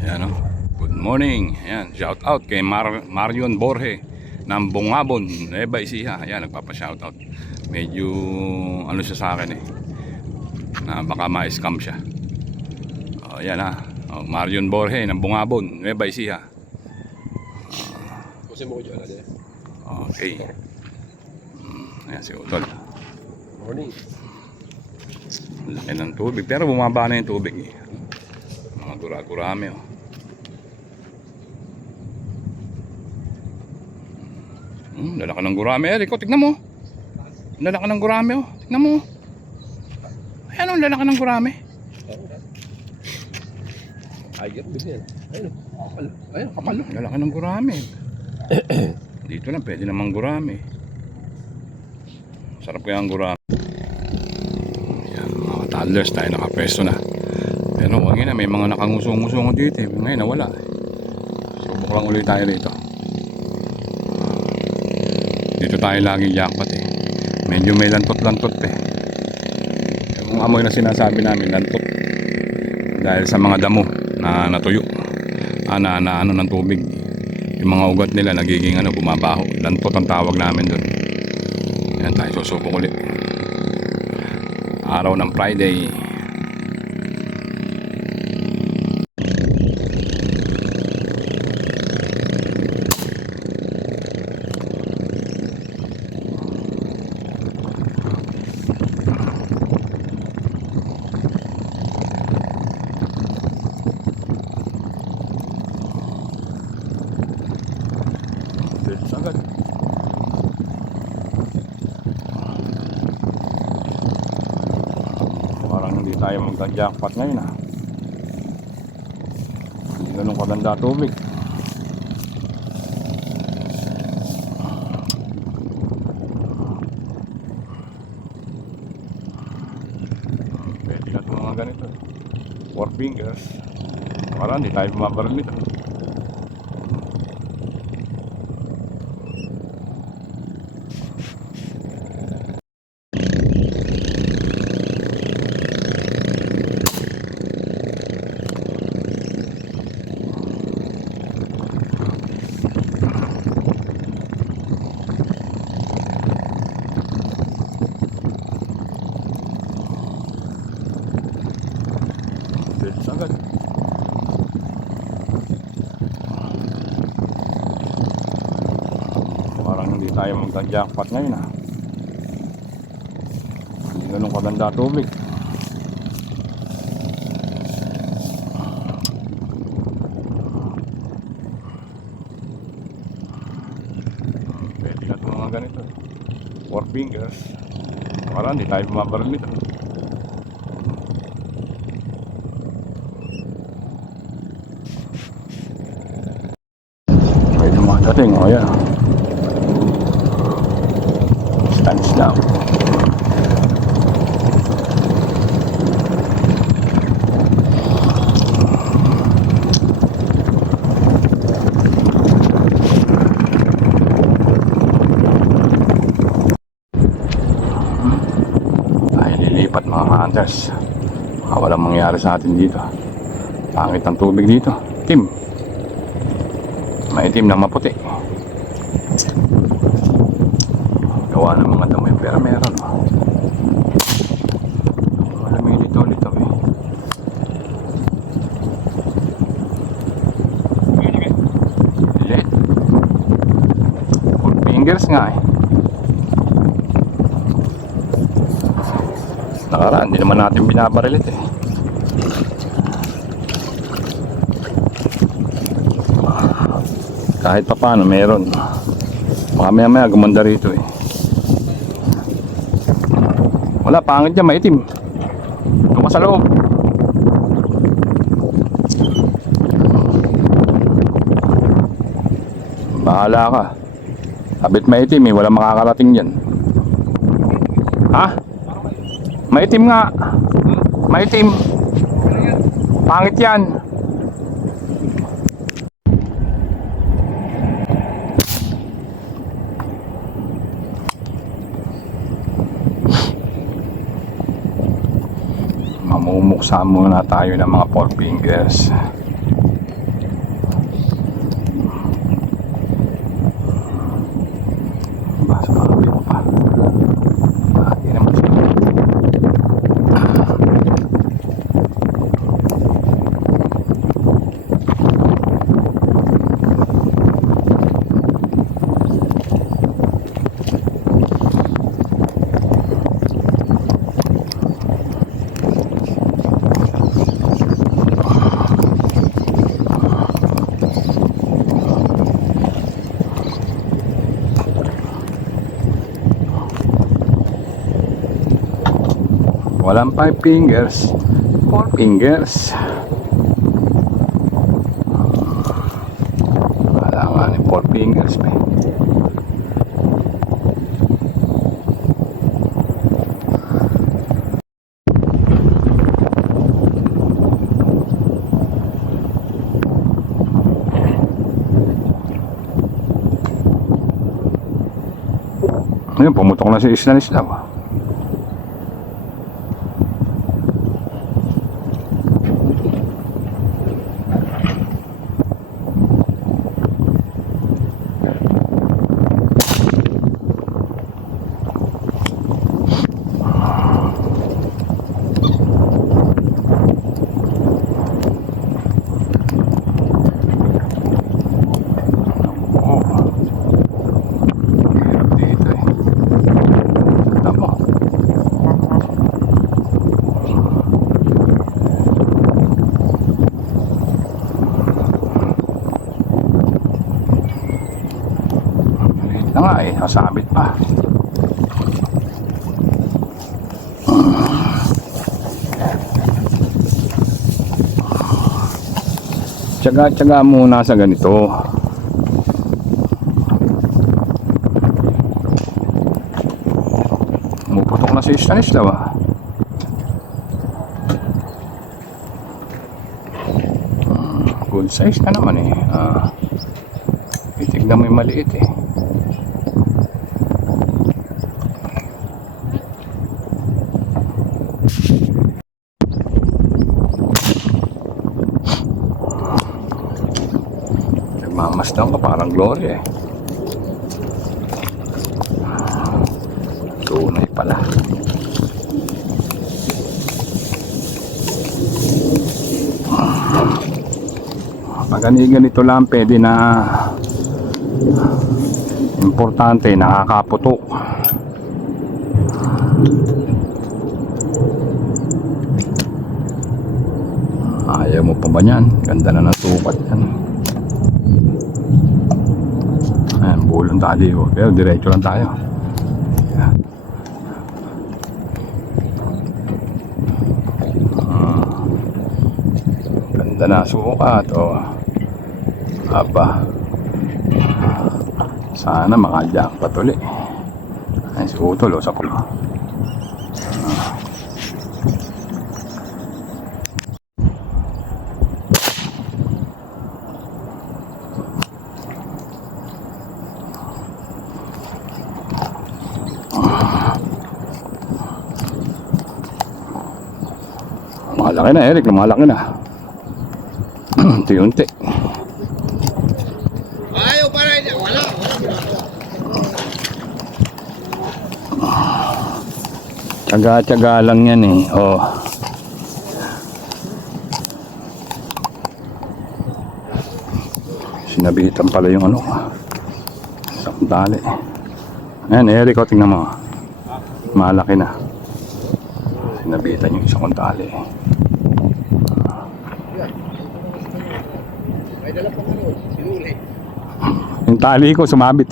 Ayan o. Good morning. Ayan, shout out kay Mar Marion Borge ng Bungabon, Nueva Ecija. Ayan, nagpapa-shout out. Medyo ano siya sa akin eh. Na baka ma-scam siya. O, ayan ha. O, Marion Borge ng Bungabon, Nueva Ecija. Kasi mo ko dyan, Okay. Mm, Ayan si Utol. Morning. Laki ng tubig. Pero bumaba na yung tubig eh. Mga gura-gurami oh. Hmm, lalaki ng gurami. Eric, oh, tignan mo. Lalaki ng gurami oh. Tignan mo. Ayan oh, lalaki ng gurami. Tiger, din yan. Ayun. Ayun. Hmm, lalaki ng gurami. Dito lang, pwede namang gurami. Sarap kaya ang gurami. Ayan, mga toddlers tayo nakapwesto na. Pero wag na, may mga nakangusong-ngusong dito. eh. Ngayon nawala. Subok lang ulit tayo rito. Dito tayo laging jackpot eh. Medyo may lantot-lantot eh. Yung amoy na sinasabi namin, lantot. Dahil sa mga damo na natuyo. Ah, na, na ano ng tubig. Yung mga ugat nila nagiging ano, bumabaho. Lantot ang tawag namin doon. Yan tayo susubok ulit. Araw ng Friday. Tayo magka-jackpot ngayon ah. Hindi ganun kaganda tubig. Pwede na ito mga ganito. Four fingers. Parang hindi tayo bumabaril nito. Tayo magka-jackpot ngayon ah. Hindi ganun kaganda tubig. Pwede na mga ganito. Fingers. Parang hindi tayo bumabaril nito. May dumadating, o yan. Stands down. Tayo lilipat mga hunters. Baka walang mangyari sa atin dito. Pangit ang tubig dito. Tim. Maitim na maputi. Gawa ng mga damo yung pero meron. Malamig dito ulit eh. Lilit. Full fingers nga eh. Nakaraan, hindi naman natin binabarilit eh. kahit pa paano meron baka maya maya gumanda rito eh wala pangit dyan maitim. Doon ka sa loob. Bahala ka. Habit maitim eh. Wala makakarating dyan ha? Maitim nga. Maitim. Pangit yan mamumuksa muna tayo ng mga four fingers Walang five fingers. Four fingers. Wala nga ni four fingers pa. Ayun, pumutok na si Isla-Isla. Oh. Hirap dito eh. Tama. Maliit na nga eh, nasabit pa. Tsaga-tsaga muna sa ganito. Pumuputok na sa Spanish daw ah. Hmm, Good size na naman eh. Ah, titignan mo yung maliit eh. Parang glory eh. Tunay pala. Pag ani ganito lang pwede na importante nakakaputok. Ayaw mo pa ba yan? Ganda na ng sukat yan. Ayan, bulong tali oh. Pero diretso lang tayo. Ganda na sukat oh. Aba. Sana makajackpot uli. Ay, si Utol oh, sa pulo. Malaki na, Eric. Lumalaki na. Unti-unti. Ayaw pa rin. Wala. Tsaga-tsaga lang yan eh. Oh. Sinabitan pala yung ano. Sa tali. Ayan, Eric, oh, tingnan mo. Malaki na. Sinabitan yung isang tali. May dala pang ano. Sinuli. Yung tali ko sumabit.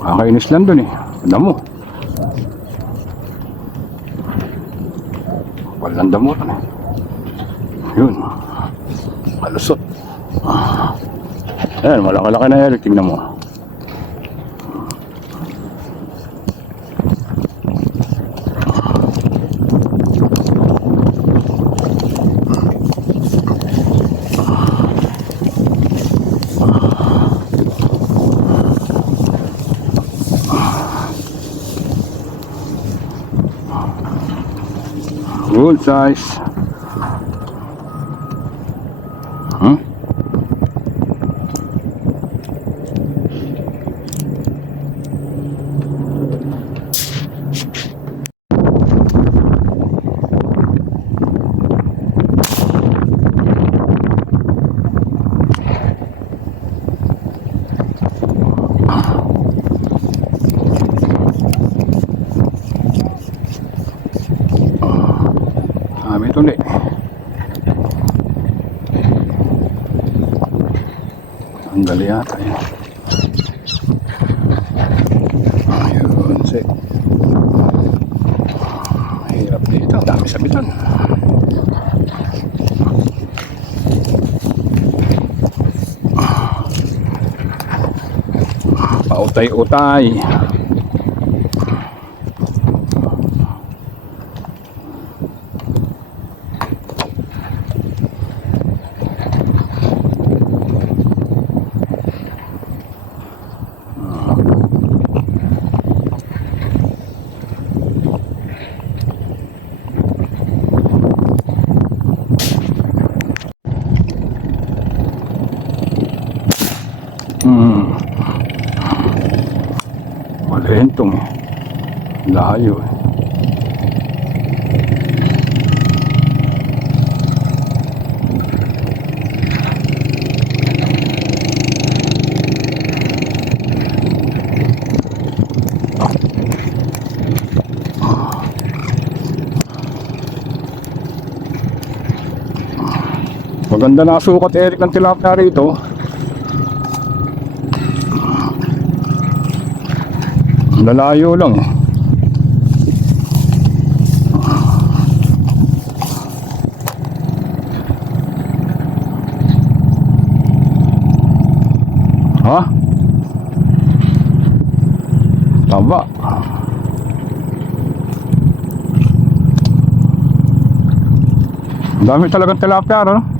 Kakainis lang dun eh. Damo. Walang damo dun eh. Yun. Malusot. Ayan, malaki-laki na yan. Tingnan mo. Good. Hmm? Sabi ito ni Mali yata yun. Ayun, si. Mahirap dito. Ang dami sabitan. Pautay-utay. Malentong eh. Layo. Maganda na sukat Eric ng tilapia rito. Lalayo lang eh. Ha? Taba. Dami talagang tilapia, ano?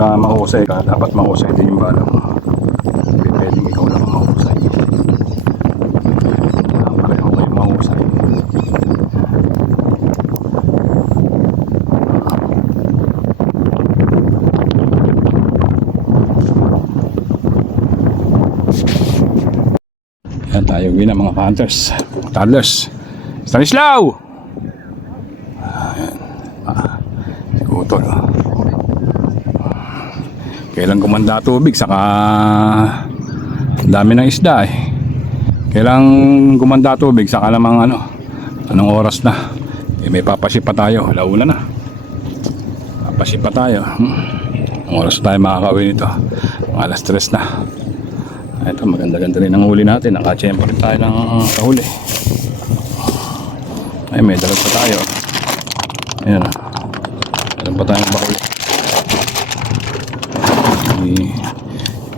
Ka mahusay ka, dapat mahusay din yung bala mo. Hindi pwedeng ikaw lang ang mahusay. Ah, Pareho kayo mahusay. Yan tayo uwi na mga hunters. Toddlers. Stanislaw! Ayan. Ah, si Utol. oh. Kailan gumanda tubig saka dami ng isda eh. Kailang gumanda tubig saka namang ano anong oras na? Eh, may papasip pa tayo launa na. Papasip pa tayo hmm. Anong oras na tayo makakauwi nito? Mga alas tres na. Ito maganda-ganda rin ang huli natin. Nakachempo rin tayo ng kahuli. Ay may dalag pa tayo. Ayan. Meron pa tayong bakuli I-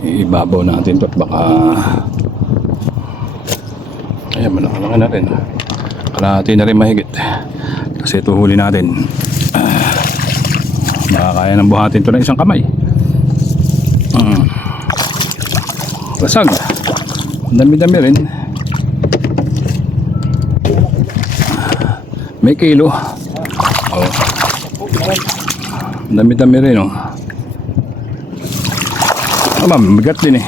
ibabaw natin to at baka ayan malakalaki na rin. Kalahati na rin mahigit. Kasi ito huli natin. Makakaya ng buhatin to ng isang kamay. Mm. basag. Ang dami-dami rin. May kilo. Oh. ang dami-dami rin oh Ah, ma'am, bigat din eh.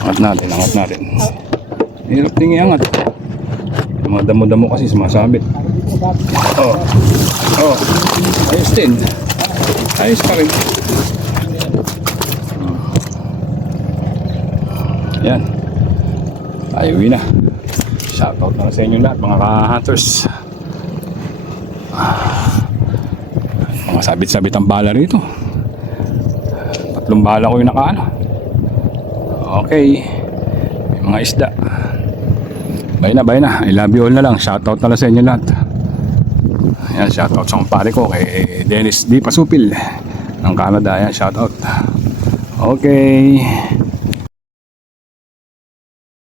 Angat natin, angat natin. Hirap din iangat. Mga damo-damo kasi sumasabit. Oh. Oh. Ayos din. Ayos pa rin. Hmm. Yan. Tayo uwi na. Shoutout na sa inyo lahat mga ka-hunters. Ah. Mga sabit-sabit ang bala rito. Tatlong bala ko yung nakaano. Okay. May mga isda. Bye na, bye na. I love you all na lang. Shoutout na lang sa inyo lahat. Ayan, shoutout sa kumpare ko kay Dennis D. Pasupil ng Canada. Ayan, shoutout. Okay.